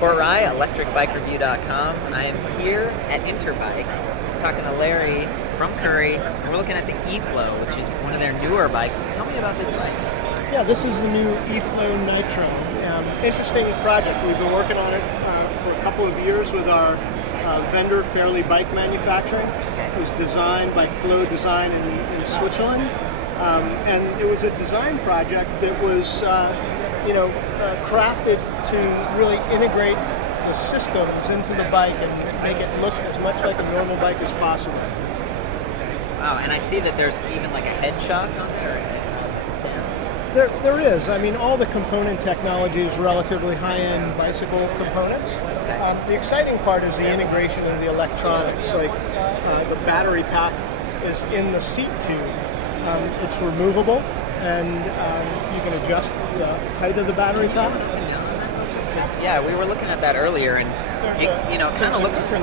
Currie, ElectricBikeReview.com. I am here at Interbike, talking to Larry from Currie, and we're looking at the eFlow, which is one of their newer bikes. Tell me about this bike. Yeah, this is the new eFlow Nitro. Interesting project. We've been working on it for a couple of years with our vendor, Fairly Bike Manufacturing. It was designed by Flow Design in Switzerland, and it was a design project that was crafted to really integrate the systems into the bike and make it look as much like a normal bike as possible. Wow, and I see that there's even like a head shock on there. There is. I mean, all the component technology is relatively high-end bicycle components. The exciting part is the integration of the electronics. Like the battery pack is in the seat tube. It's removable, and you can adjust the height of the battery pack. Yeah, we were looking at that earlier, and it kind of looks. It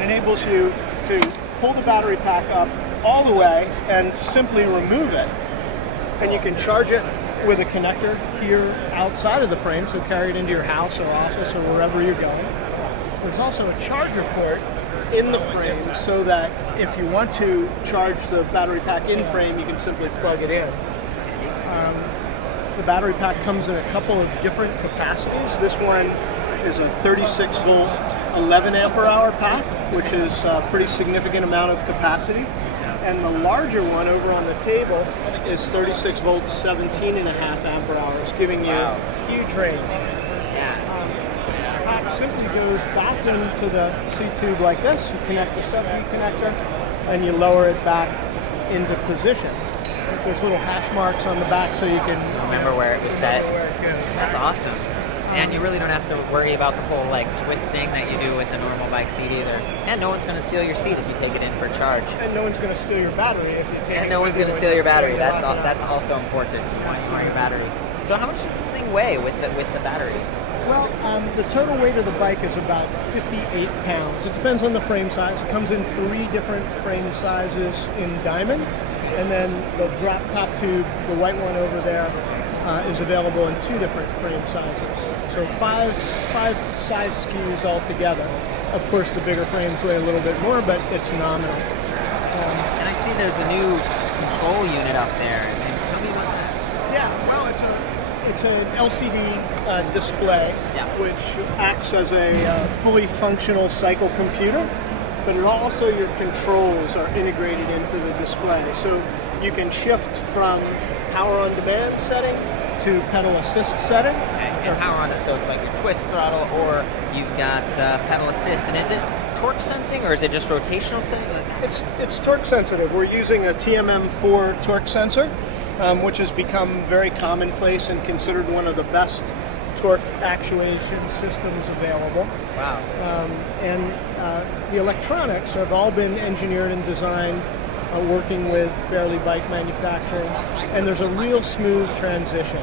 enables you to pull the battery pack up all the way and simply remove it. And you can charge it with a connector here outside of the frame, so carry it into your house or office or wherever you're going. There's also a charger port in the frame so that if you want to charge the battery pack in frame, you can simply plug it in. The battery pack comes in a couple of different capacities. This one is a 36 volt 11 ampere hour pack, which is a pretty significant amount of capacity. And the larger one over on the table is 36 volts, 17.5 ampere hours, giving you huge range. The pack simply goes back into the seat tube like this. You connect the sub-B connector, and you lower it back into position. There's little hash marks on the back so you can remember where it was set. That's awesome. And you really don't have to worry about the whole twisting that you do with the normal bike seat either. And no one's going to steal your seat if you take it in for a charge. And no one's going to steal your battery if you take it. And no one's going to steal your battery. That's also important. You want to store your battery. So how much does this thing weigh with the battery? Well, the total weight of the bike is about 58 pounds. It depends on the frame size. It comes in 3 different frame sizes in diamond, and then the drop top tube, the white one over there, is available in 2 different frame sizes. So 5 size SKUs altogether. Of course, the bigger frames weigh a little bit more, but it's nominal. And I see there's a new control unit up there. Tell me about that. Yeah, well, it's an LCD display, which acts as a fully functional cycle computer, but also your controls are integrated into the display. So you can shift from power on demand setting to pedal assist setting. And power on it, so it's like your twist throttle, or you've got pedal assist. And is it torque sensing, or is it just rotational sensing? It's torque sensitive. We're using a TMM4 torque sensor, which has become very commonplace and considered one of the best torque actuation systems available. Wow. And the electronics have all been engineered and designed working with Fairly Bike Manufacturing, and there's a real smooth transition.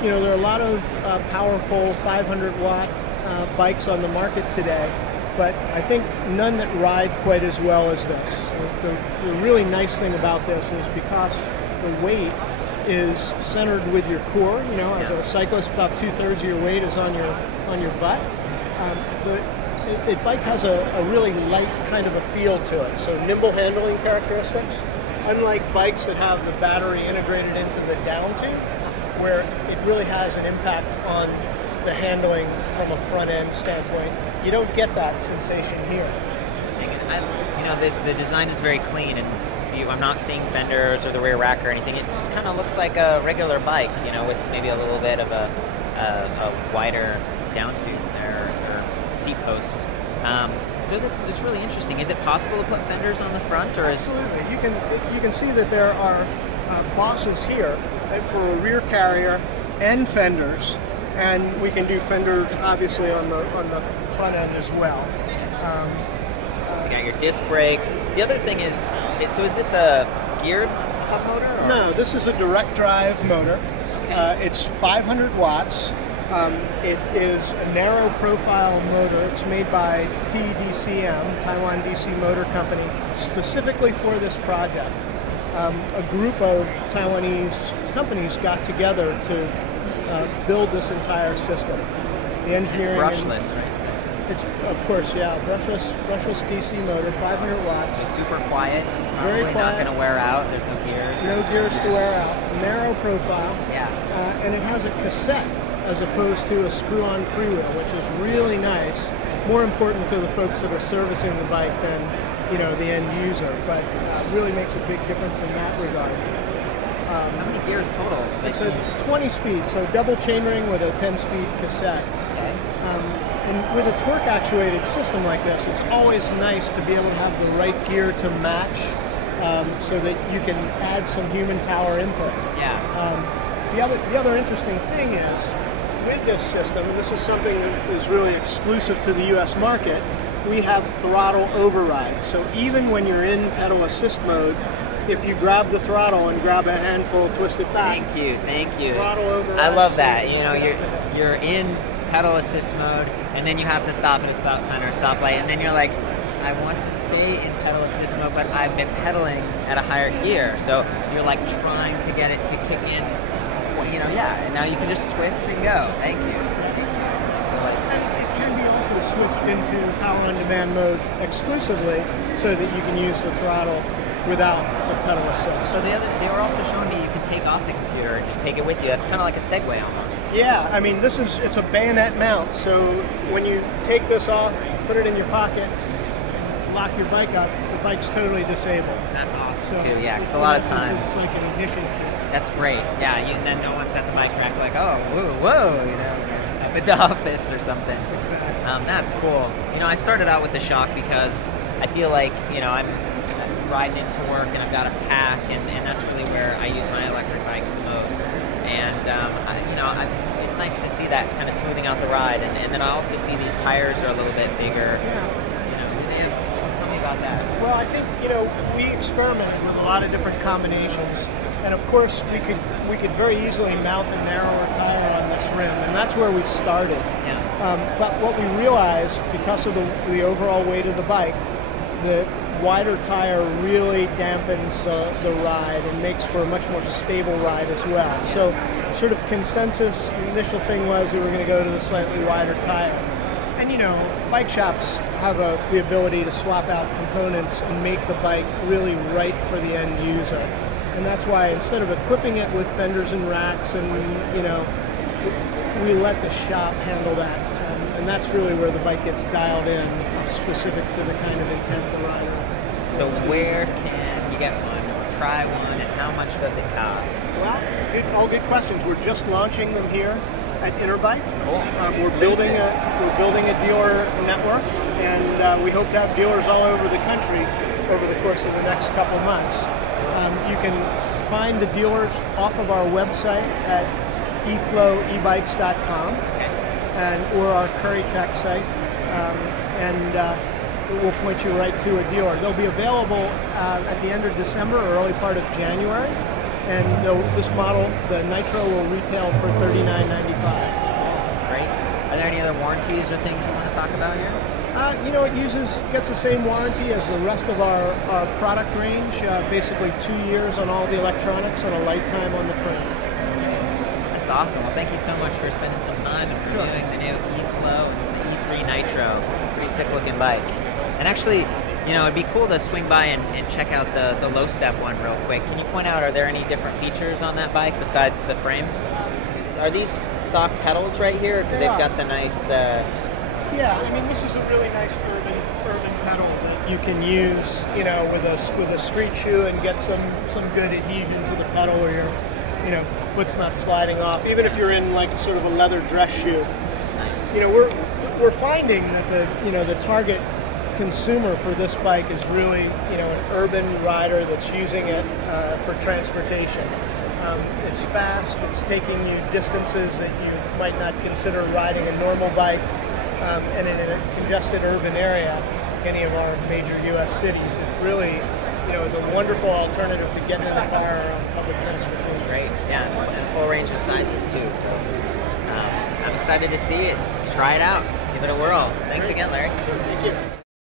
There are a lot of powerful 500-watt bikes on the market today, but I think none that ride quite as well as this. The really nice thing about this is because the weight is centered with your core. As a cyclist, about 2/3 of your weight is on your butt. The bike has a really light kind of a feel to it, so nimble handling characteristics. Unlike bikes that have the battery integrated into the down tube, where it really has an impact on the handling from a front end standpoint, you don't get that sensation here. Interesting. The design is very clean, and I'm not seeing fenders or the rear rack or anything. It just kind of looks like a regular bike, with maybe a little bit of a wider down tube there, or seat post. So that's just really interesting. Is it possible to put fenders on the front, or is? Absolutely. You can see that there are bosses here for a rear carrier and fenders, and we can do fenders obviously on the front end as well. You got your disc brakes. The other thing is, so is this a geared hub motor? Or? No, this is a direct drive motor. Okay. It's 500 watts. It is a narrow profile motor. It's made by TDCM, Taiwan DC Motor Company, specifically for this project. A group of Taiwanese companies got together to build this entire system. the engineering. It's brushless, right? It's, of course, yeah, brushless DC motor, 500 watts. So super quiet. Very Probably quiet. not going to wear out. There's no gears. No gears to wear out. Narrow profile. Yeah. And it has a cassette as opposed to a screw-on freewheel, which is really nice. More important to the folks that are servicing the bike than, you know, the end user, but really makes a big difference in that regard. How many gears total? It's a 20-speed, so double chainring with a 10-speed cassette. Okay. And with a torque-actuated system like this, it's always nice to be able to have the right gear to match, so that you can add some human power input. Yeah. The other interesting thing is, with this system, and this is something that is really exclusive to the U.S. market, we have throttle override. So even when you're in pedal assist mode, if you grab the throttle and grab a handful, twist it back. Thank you. Throttle override. I love that. You know, you're in pedal assist mode, and then you have to stop at a stop sign or a stoplight, and then you're like, I want to stay in pedal assist mode, but I've been pedaling at a higher gear. So you're like trying to get it to kick in. You know, yeah, and now you can just twist and go. Thank you. And it can be also switched into power on demand mode exclusively, so that you can use the throttle without the pedal assist. So they were also showing me you can take off the computer and just take it with you. That's kind of like a Segway almost. Yeah, I mean, it's a bayonet mount, so when you take this off, put it in your pocket, lock your bike up, the bike's totally disabled. That's awesome So too, yeah, because a lot of times it's like an ignition key. that's great. Yeah, then no one's at the bike rack like, oh, whoa, you know, up at the office or something. Exactly. That's cool. You know, I started out with the shock because I feel like, you know, I'm riding into work and I've got a pack, and that's really where I use my electric bikes the most. And it's nice to see that it's kind of smoothing out the ride, and then I also see these tires are a little bit bigger. Yeah. You know, tell me about that. Well, I think, you know, we experimented with a lot of different combinations, and of course we could very easily mount a narrower tire on this rim, and that's where we started. Yeah. But what we realized, because of the overall weight of the bike, the wider tire really dampens the ride and makes for a much more stable ride as well. So sort of consensus, the initial thing was we were going to go to the slightly wider tire. And you know, bike shops have the ability to swap out components and make the bike really right for the end user. And that's why instead of equipping it with fenders and racks, and you know, we let the shop handle that. And that's really where the bike gets dialed in, specific to the kind of intent the rider. So where can you get one, try one, and how much does it cost? Well, all good questions. We're just launching them here at Interbike. Cool. We're building a dealer network, and we hope to have dealers all over the country over the course of the next couple months. You can find the dealers off of our website at eFlowebikes.com. or our Currie Tech site, and we'll point you right to a dealer. They'll be available at the end of December or early part of January, and this model, the Nitro, will retail for $39.95. Great. Are there any other warranties or things you want to talk about here? You know, it gets the same warranty as the rest of our product range, basically 2 years on all the electronics and a lifetime on the frame. That's awesome. Well, thank you so much for spending some time and reviewing the new eFlow. It's the E3 Nitro. Pretty sick looking bike. And actually, you know, it'd be cool to swing by and check out the low step one real quick. Can you point out, are there any different features on that bike besides the frame? Are these stock pedals right here? Because they've got the nice... Yeah, I mean, this is a really nice urban pedal that you can use, you know, with a street shoe and get some good adhesion to the pedal, where you know, foot's not sliding off, even if you're in like sort of a leather dress shoe. Nice. You know, we're finding that the target consumer for this bike is really, you know, an urban rider that's using it for transportation. It's fast. It's taking you distances that you might not consider riding a normal bike, and in a congested urban area, like any of our major U.S. cities, it really, you know, is a wonderful alternative to getting in the car or on public transportation. Great, yeah, and full range of sizes too. So I'm excited to see it. Try it out. Give it a whirl. Thanks again, Larry. Sure, thank you.